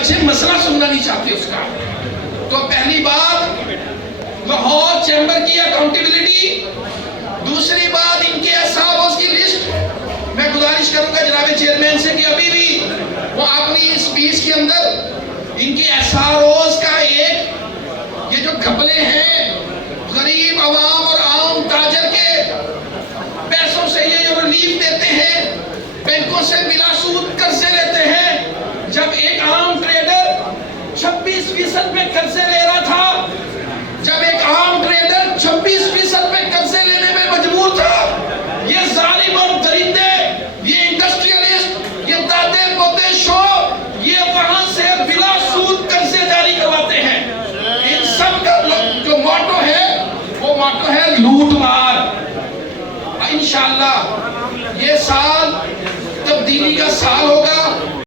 बच्चे मसला सुनना नहीं चाहते उसका। तो पहली बात लाहौर चैम्बर की अकाउंटेबिलिटी, दूसरी बात इनके असाबों की लिस्ट। मैं गुजारिश करूंगा जनाब चेयरमैन से कि अभी भी वो अपनी स्पीच के अंदर इनके एसआरओज का एक ये जो घपले हैं गरीब आवाम और आम ताजर के पैसों से ये जो रिलीफ देते हैं, बैंकों से बिला सूद कर्जे लेते हैं। जब एक आम ट्रेडर 26% पे कर्जे ले रहा था, जब एक आम ट्रेडर 26% पे कर्जे लेने में मजबूर था, ये जालिम और दरिंदे, ये इंडस्ट्रियलिस्ट, ये दादे पोते शो, ये वहां से बिला सूद कर्जे जारी करवाते हैं। इन सब का जो मोटो है वो मोटो है लूट मार। इंशाअल्लाह ये साल तब्दीली का साल होगा।